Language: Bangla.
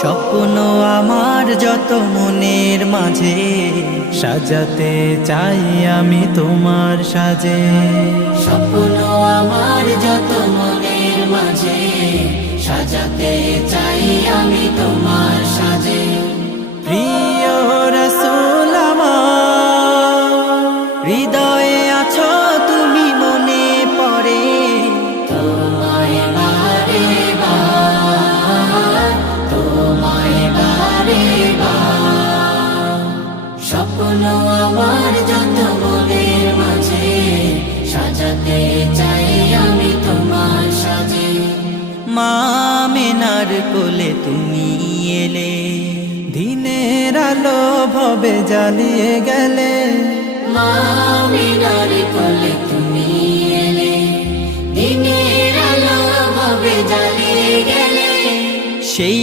স্বপ্ন আমার যত মনের মাঝে সাজাতে চাই আমি তোমার সাজে। স্বপ্ন আমার যত মনের মাঝে সাজাতে চাই আমি তোমার সাজে। প্রিয় রাসূল আমার, হৃদয়ে আছো তুমি, মনে পড়ে তোমায় বারে বার, তোমায় বারে বার। স্বপ্ন আমার যত মনের মাঝে সাজাতে চাই আমি তোমার সাজে। মা আমিনার কোলে তুমি এলে, দিনের আলো ভবে জ্বালিয়ে গেলে। মা আমিনার কোলে তুমি এলে, দিনের আলো ভাবে জ্বালিয়ে গেলে। সেই